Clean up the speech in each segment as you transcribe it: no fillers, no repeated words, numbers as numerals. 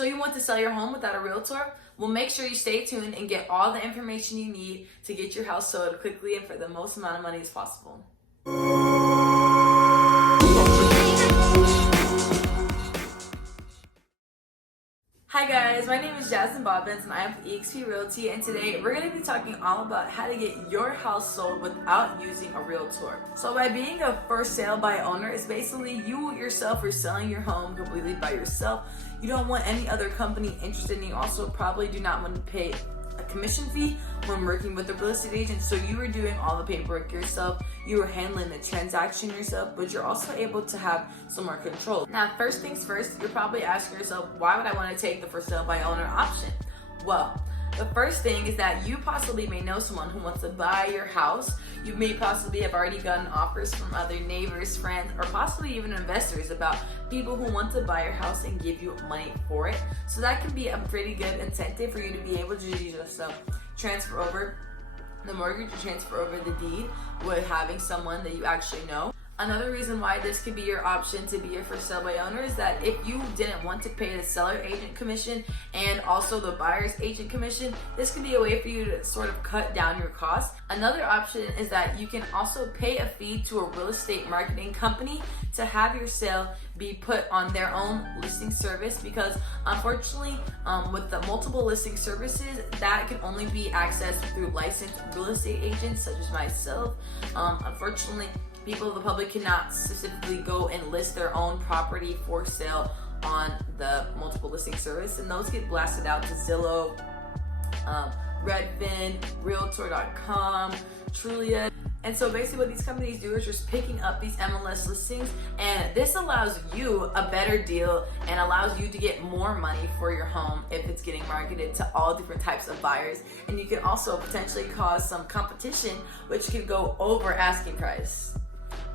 So you want to sell your home without a realtor? Well, make sure you stay tuned and get all the information you need to get your house sold quickly and for the most amount of money as possible. Hi guys, my name is Jasmine Bobbins and I am with eXp Realty, and today we're going to be talking all about how to get your house sold without using a realtor. So by being a first sale by owner, it's basically you yourself are selling your home completely by yourself. You don't want any other company interested, and you also probably do not want to pay a commission fee when working with a real estate agent. So you are doing all the paperwork yourself, you are handling the transaction yourself, but you're also able to have some more control. Now, first things first, you're probably asking yourself, why would I want to take the for sale by owner option? Well, the first thing is that you possibly may know someone who wants to buy your house. You may possibly have already gotten offers from other neighbors, friends, or possibly even investors about people who want to buy your house and give you money for it. So that can be a pretty good incentive for you to be able to just transfer over the mortgage or transfer over the deed with having someone that you actually know. Another reason why this could be your option to be a for sale by owner is that if you didn't want to pay the seller agent commission and also the buyer's agent commission, this could be a way for you to sort of cut down your costs. Another option is that you can also pay a fee to a real estate marketing company to have your sale be put on their own listing service, because unfortunately with the multiple listing services, that can only be accessed through licensed real estate agents such as myself. Unfortunately, people of the public cannot specifically go and list their own property for sale on the multiple listing service, and those get blasted out to Zillow, Redfin, Realtor.com, Trulia. And so basically what these companies do is just picking up these MLS listings, and this allows you a better deal and allows you to get more money for your home if it's getting marketed to all different types of buyers. And you can also potentially cause some competition, which could go over asking price.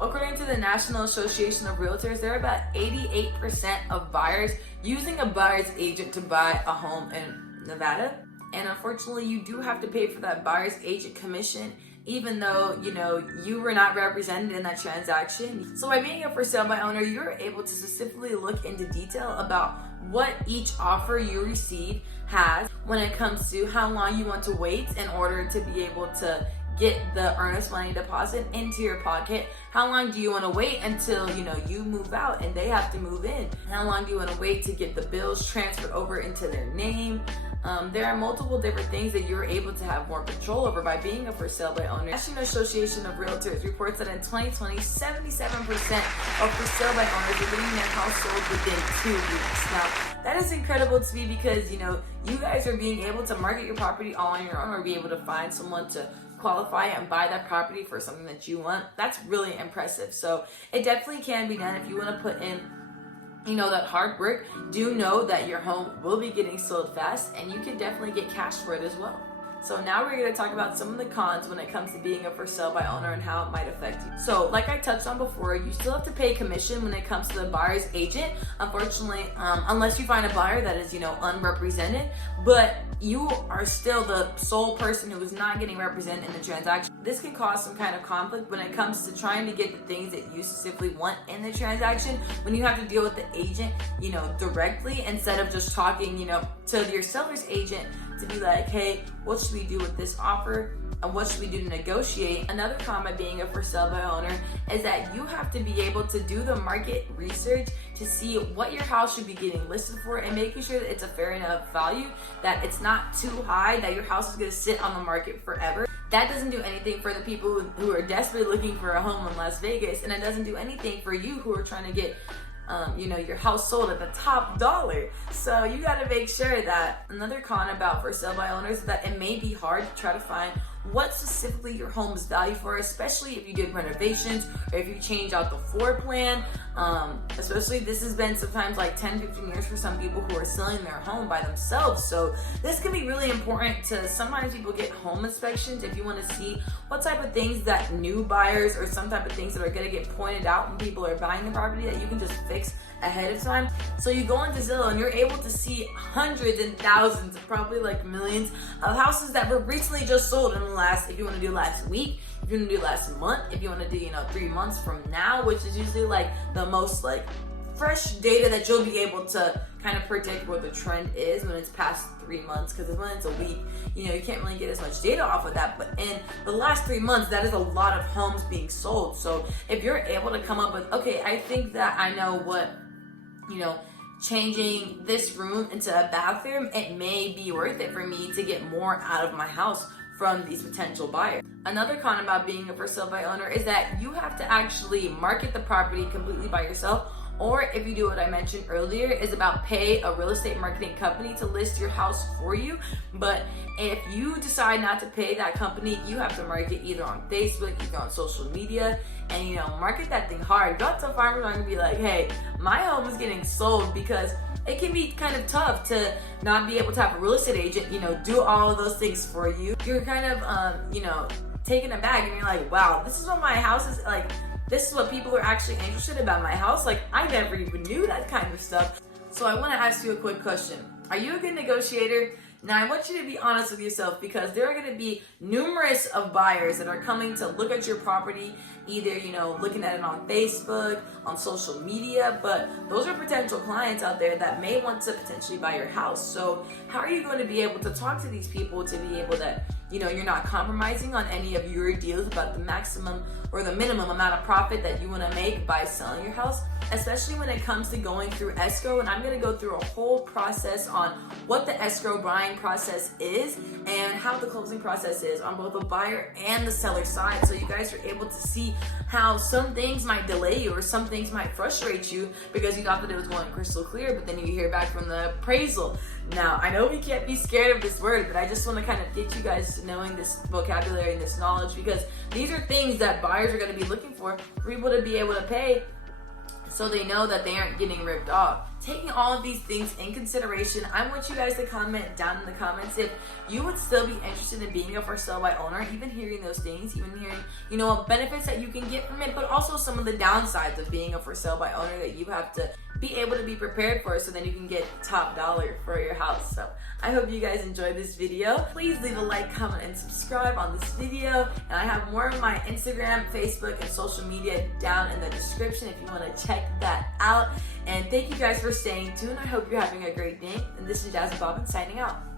According to the National Association of Realtors, there are about 88% of buyers using a buyer's agent to buy a home in Nevada. And unfortunately, you do have to pay for that buyer's agent commission, even though, you were not represented in that transaction. So by being a for sale by owner, you're able to specifically look into detail about what each offer you receive has when it comes to how long you want to wait in order to be able to get the earnest money deposit into your pocket. How long do you want to wait until you move out and they have to move in? How long do you want to wait to get the bills transferred over into their name? There are multiple different things that you're able to have more control over by being a for sale by owner. The National Association of Realtors reports that in 2020, 77% of for sale by owners are getting their house sold within 2 weeks. Now, that is incredible to me because, you guys are being able to market your property all on your own, or be able to find someone to qualify and buy that property for something that you want. That's really impressive. So it definitely can be done if you want to put in that hard work. Do know that your home will be getting sold fast, and you can definitely get cash for it as well. So now we're going to talk about some of the cons when it comes to being a for sale by owner and how it might affect you. So like I touched on before, you still have to pay commission when it comes to the buyer's agent, unfortunately, unless you find a buyer that is, unrepresented, but you are still the sole person who is not getting represented in the transaction. This can cause some kind of conflict when it comes to trying to get the things that you specifically want in the transaction, when you have to deal with the agent, directly, instead of just talking, to your seller's agent to be like, hey, what should we do with this offer? And what should we do to negotiate? Another con by being a for sale by owner is that you have to be able to do the market research to see what your house should be getting listed for, and making sure that it's a fair enough value, that it's not too high, that your house is going to sit on the market forever. That doesn't do anything for the people who are desperately looking for a home in Las Vegas, and it doesn't do anything for you who are trying to get your house sold at the top dollar. So you got to make sure that. Another con about for sale by owners is that it may be hard to try to find what specifically your home is valued for, especially if you did renovations or if you change out the floor plan. Especially this has been sometimes like 10-15 years for some people who are selling their home by themselves. So this can be really important to, sometimes people get home inspections if you want to see what type of things that new buyers, or some type of things that are going to get pointed out when people are buying the property, that you can just fix ahead of time. So you go into Zillow and you're able to see hundreds and thousands, probably like millions of houses that were recently just sold in the last, if you want to do last week, if you want to do last month, if you want to do 3 months from now, which is usually like the most like fresh data that you'll be able to kind of predict what the trend is when it's past 3 months, because when it's a week, you can't really get as much data off of that. But in the last 3 months, that is a lot of homes being sold. So if you're able to come up with, okay, I think that I know what, changing this room into a bathroom, it may be worth it for me to get more out of my house from these potential buyers. Another con about being a for sale by owner is that you have to actually market the property completely by yourself, or if you do what I mentioned earlier, is about pay a real estate marketing company to list your house for you. But if you decide not to pay that company, you have to market either on Facebook, either on social media, and market that thing hard. Go out to farmers market and be like, hey, my home is getting sold, because it can be kind of tough to not be able to have a real estate agent, do all of those things for you. You're kind of, taken aback, and you're like, wow, this is what my house is like. This is what people are actually interested about my house. Like, I never even knew that kind of stuff. So I want to ask you a quick question. Are you a good negotiator? Now, I want you to be honest with yourself, because there are going to be numerous of buyers that are coming to look at your property, either, looking at it on Facebook, on social media, but those are potential clients out there that may want to potentially buy your house. So how are you going to be able to talk to these people to be able to, you're not compromising on any of your deals about the maximum or the minimum amount of profit that you want to make by selling your house, especially when it comes to going through escrow. And I'm going to go through a whole process on what the escrow buying process is and how the closing process is on both the buyer and the seller side, so you guys are able to see how some things might delay you or some things might frustrate you because you thought that it was going crystal clear, but then you hear back from the appraisal. Now, I know we can't be scared of this word, but I just want to kind of get you guys to knowing this vocabulary and this knowledge, because these are things that buyers are going to be looking for people to be able to pay, so they know that they aren't getting ripped off. Taking all of these things in consideration, I want you guys to comment down in the comments if you would still be interested in being a for sale by owner, even hearing those things, even hearing, what benefits that you can get from it, but also some of the downsides of being a for sale by owner that you have to be able to be prepared for, so then you can get top dollar for your house. So I hope you guys enjoyed this video. Please leave a like, comment, and subscribe on this video. And I have more of my Instagram, Facebook, and social media down in the description if you want to check that out. And thank you guys for staying tuned. I hope you're having a great day. And this is Jasmine Bobbins signing out.